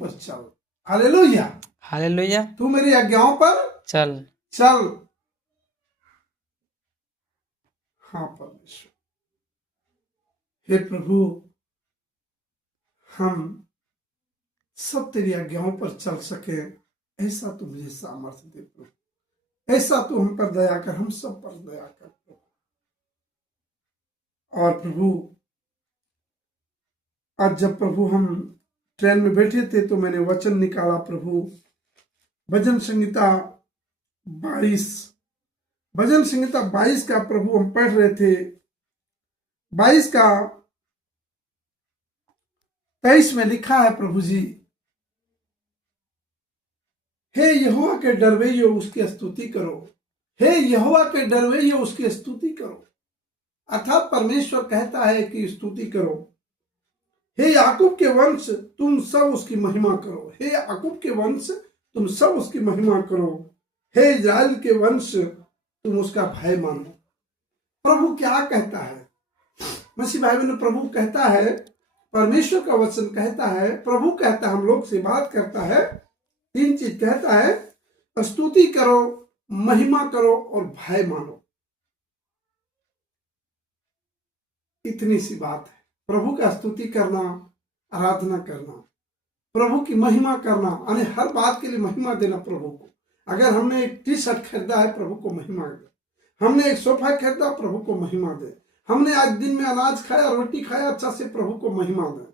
पर चल। Hallelujah, hallelujah. तू मेरी आज्ञाओं पर चल। चल। हाँ परमेश्वर, हे प्रभु, हम सब तेरी आज्ञाओं पर चल सके, ऐसा तू मुझे सामर्थ्य दे प्रभु। ऐसा तू हम पर दया कर, हम सब पर दया कर प्रभु। और प्रभु, आज जब प्रभु हम ट्रेन में बैठे थे तो मैंने वचन निकाला प्रभु, भजन संहिता 22, भजन संहिता 22 का प्रभु हम पढ़ रहे थे। 22 का 23 में लिखा है प्रभु जी, हे यहोवा के डरवैयो उसकी स्तुति करो, हे यहोवा के डरवैयो उसकी स्तुति करो। अर्थात परमेश्वर कहता है कि स्तुति करो। हे याकूब के वंश, तुम सब उसकी महिमा करो। हे याकूब के वंश, तुम सब उसकी महिमा करो। हे इस्राएल के वंश, तुम उसका भय मानो। प्रभु क्या कहता है? मसीह भाई बहनों, प्रभु कहता है, परमेश्वर का वचन कहता है, प्रभु कहता है, हम लोग से बात करता है, 3 चीज कहता है, स्तुति करो, महिमा करो और भय मानो। इतनी सी बात है। प्रभु का स्तुति करना, आराधना करना, प्रभु की महिमा करना, यानी हर बात के लिए महिमा देना प्रभु को। अगर हमने एक टी शर्ट खरीदा है, प्रभु को महिमा दे। हमने एक सोफा खरीदा, प्रभु को महिमा दे। हमने आज दिन में अनाज खाया, रोटी खाया, अच्छा से प्रभु को महिमा दे।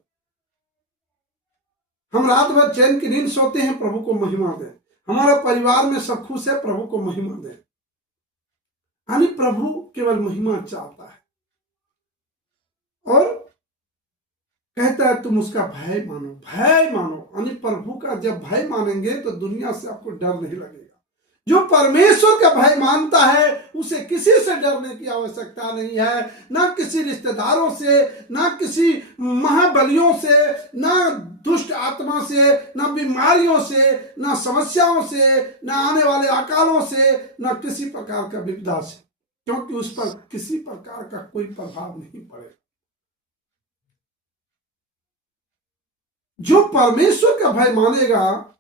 हम रात भर चैन की नींद सोते हैं, प्रभु को महिमा दे। हमारा परिवार में सब खुश है, प्रभु को महिमा दे। यानी प्रभु केवल महिमा चाहता है और कहता है तुम उसका भय मानो। भय मानो यानी प्रभु का जब भय मानेंगे तो दुनिया से आपको डर नहीं लगेगा। जो परमेश्वर का भय मानता है उसे किसी से डरने की आवश्यकता नहीं है, ना किसी रिश्तेदारों से, ना किसी महाबलियों से, ना दुष्ट आत्मा से, ना बीमारियों से, ना समस्याओं से, ना आने वाले अकालों से, ना किसी प्रकार का विपदा से, क्योंकि उस पर किसी प्रकार का कोई प्रभाव नहीं पड़ेगा। जो परमेश्वर का भय मानेगा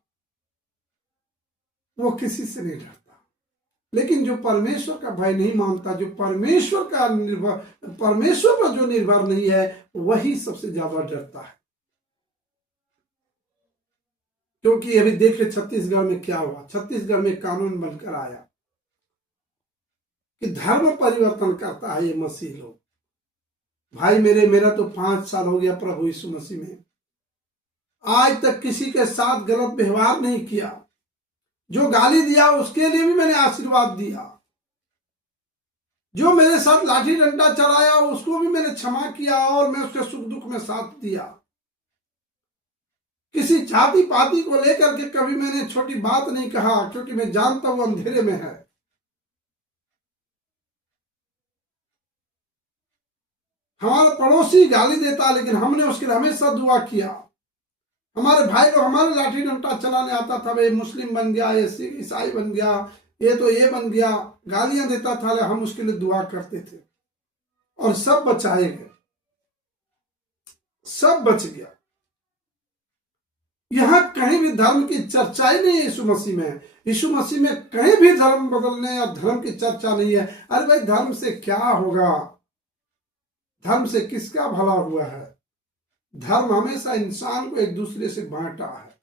वो किसी से नहीं डरता। लेकिन जो परमेश्वर का भय नहीं मानता, जो परमेश्वर पर जो निर्भर नहीं है, वही सबसे ज्यादा डरता है। क्योंकि अभी देखे छत्तीसगढ़ में क्या हुआ। छत्तीसगढ़ में कानून बनकर आया कि धर्म परिवर्तन करता है ये मसीह लोग। भाई मेरा तो 5 साल हो गया प्रभु यीशु मसीह में, आज तक किसी के साथ गलत व्यवहार नहीं किया। जो गाली दिया उसके लिए भी मैंने आशीर्वाद दिया। जो मेरे साथ लाठी डंडा चलाया उसको भी मैंने क्षमा किया और मैं उसके सुख दुख में साथ दिया। किसी जाति पाति को लेकर के कभी मैंने छोटी बात नहीं कहा, क्योंकि मैं जानता हूं अंधेरे में है। हमारा पड़ोसी गाली देता लेकिन हमने उसके लिए हमेशा दुआ किया। हमारे भाई लोग हमारे लाठी डंडा चलाने आता था, भाई मुस्लिम बन गया, ये ईसाई बन गया, ये तो ये बन गया, गालियां देता था, हम उसके लिए दुआ करते थे और सब बचाए गए, सब बच गया। यहां कहीं भी धर्म की चर्चा ही नहीं है यीशु मसीह में। यीशु मसीह में कहीं भी धर्म बदलने या धर्म की चर्चा नहीं है। अरे भाई, धर्म से क्या होगा? धर्म से किसका भला हुआ है? धर्म हमेशा इंसान को एक दूसरे से बांटा है।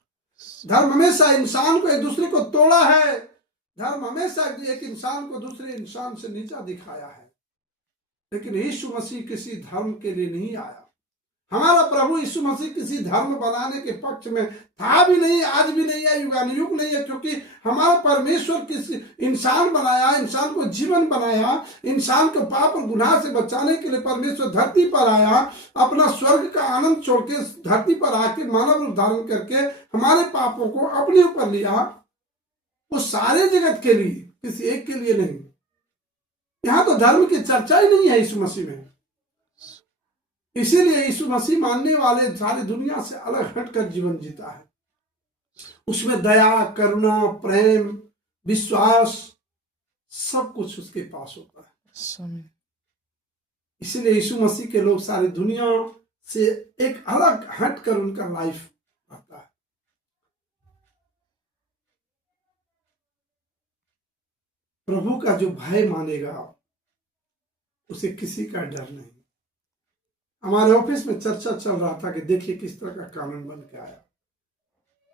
धर्म हमेशा इंसान को एक दूसरे को तोड़ा है। धर्म हमेशा एक इंसान को दूसरे इंसान से नीचा दिखाया है। लेकिन यीशु मसीह किसी धर्म के लिए नहीं आया। हमारा प्रभु यीशु मसीह किसी धर्म बनाने के पक्ष में था भी नहीं, आज भी नहीं है, युगानुयुग नहीं है। क्योंकि हमारा परमेश्वर किसी इंसान बनाया, इंसान को जीवन बनाया, इंसान को पाप और गुनाह से बचाने के लिए परमेश्वर धरती पर आया। अपना स्वर्ग का आनंद छोड़ के धरती पर आके मानव रूप धारण करके हमारे पापों को अपने ऊपर लिया। वो सारे जगत के लिए, किसी एक के लिए नहीं। यहाँ तो धर्म की चर्चा ही नहीं है यीशु मसीह में। इसीलिए यीशु मसीह मानने वाले सारी दुनिया से अलग हटकर जीवन जीता है। उसमें दया, करुणा, प्रेम, विश्वास, सब कुछ उसके पास होता है। इसीलिए यीशु मसीह के लोग सारी दुनिया से एक अलग हटकर उनका लाइफ रहता है। प्रभु का जो भय मानेगा उसे किसी का डर नहीं। हमारे ऑफिस में चर्चा चल रहा था कि देखिए किस तरह का कानून बन के आया।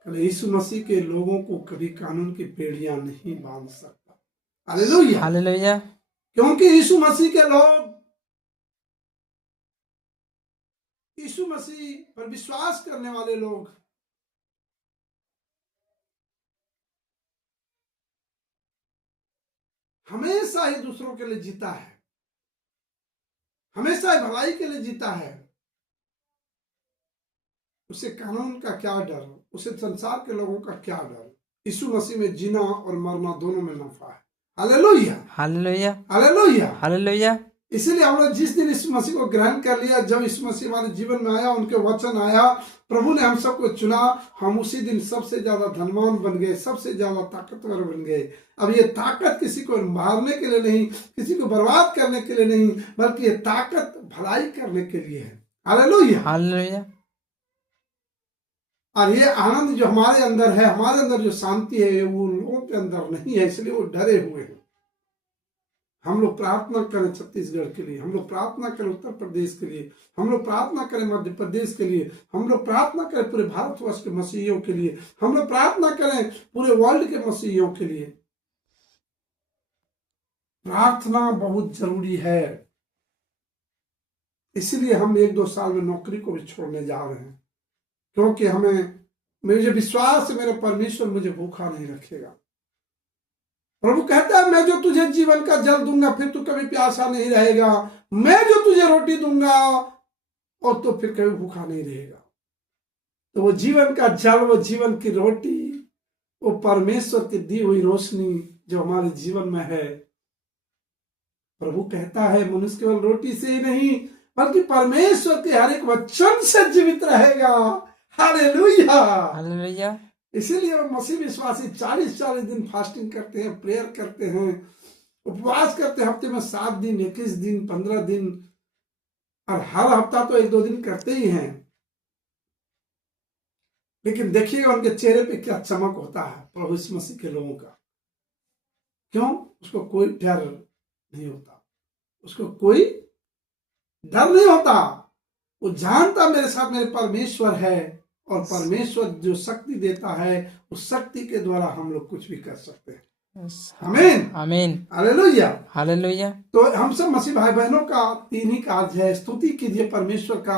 कल यीशु मसीह के लोगों को कभी कानून की बेड़ियां नहीं बांध सकता। हालेलुया, हालेलुया, क्योंकि यीशु मसीह के लोग, यीशु मसीह पर विश्वास करने वाले लोग हमेशा ही दूसरों के लिए जीता है, हमेशा ही भलाई के लिए जीता है। उसे कानून का क्या डर, उसे संसार के लोगों का क्या डर। यीशु मसीह में जीना और मरना दोनों में नफा है। Hallelujah, hallelujah, hallelujah. हालेलुया, इसीलिए हम लोग जिस दिन यीशु मसीह को ग्रहण कर लिया, जब यीशु मसीह हमारे जीवन में आया, उनके वचन आया, प्रभु ने हम सबको चुना, हम उसी दिन सबसे ज्यादा धनवान बन गए, सबसे ज्यादा ताकतवर बन गए। अब ये ताकत किसी को मारने के लिए नहीं, किसी को बर्बाद करने के लिए नहीं, बल्कि ये ताकत भलाई करने के लिए है। हालेलुया, हालेलुया, और ये आनंद जो हमारे अंदर है, हमारे अंदर जो शांति है, वो लोगों के अंदर नहीं है, इसलिए वो डरे हुए हैं। हम लोग प्रार्थना करें छत्तीसगढ़ के लिए, हम लोग प्रार्थना करें उत्तर प्रदेश के लिए, हम लोग प्रार्थना करें मध्य प्रदेश के लिए, हम लोग प्रार्थना करें पूरे भारतवर्ष के मसीहियों के लिए, हम लोग प्रार्थना करें पूरे वर्ल्ड के मसीहियों के लिए। प्रार्थना बहुत जरूरी है। इसीलिए हम 1-2 साल में नौकरी को भी छोड़ने जा रहे हैं, क्योंकि मुझे विश्वास है मेरे परमेश्वर मुझे भूखा नहीं रखेगा। प्रभु कहता है मैं जो तुझे जीवन का जल दूंगा फिर तू कभी प्यासा नहीं रहेगा, मैं जो तुझे रोटी दूंगा और तो फिर कभी भूखा नहीं रहेगा। तो वो जीवन का जल, वो जीवन की रोटी, वो परमेश्वर की दी हुई रोशनी जो हमारे जीवन में है। प्रभु कहता है मनुष्य केवल रोटी से ही नहीं बल्कि परमेश्वर के हर एक वचन से जीवित रहेगा। हालेलुया, हालेलुया, इसीलिए मसीह विश्वासी 40-40 दिन फास्टिंग करते हैं, प्रेयर करते हैं, उपवास करते हैं, हफ्ते में 7 दिन, 21 दिन, 15 दिन, और हर हफ्ता तो 1-2 दिन करते ही हैं। लेकिन देखिएगा उनके चेहरे पे क्या चमक होता है प्रभु यीशु मसीह के लोगों का। क्यों? उसको कोई डर नहीं होता, उसको कोई डर नहीं होता। वो जानता मेरे साथ मेरे परमेश्वर है, और परमेश्वर जो शक्ति देता है उस शक्ति के द्वारा हम लोग कुछ भी कर सकते हैं। आमीन, आमीन, हालेलुया, हालेलुया। तो हम सब मसीह भाई बहनों का 3 ही कार्य है। स्तुति कीजिए परमेश्वर का,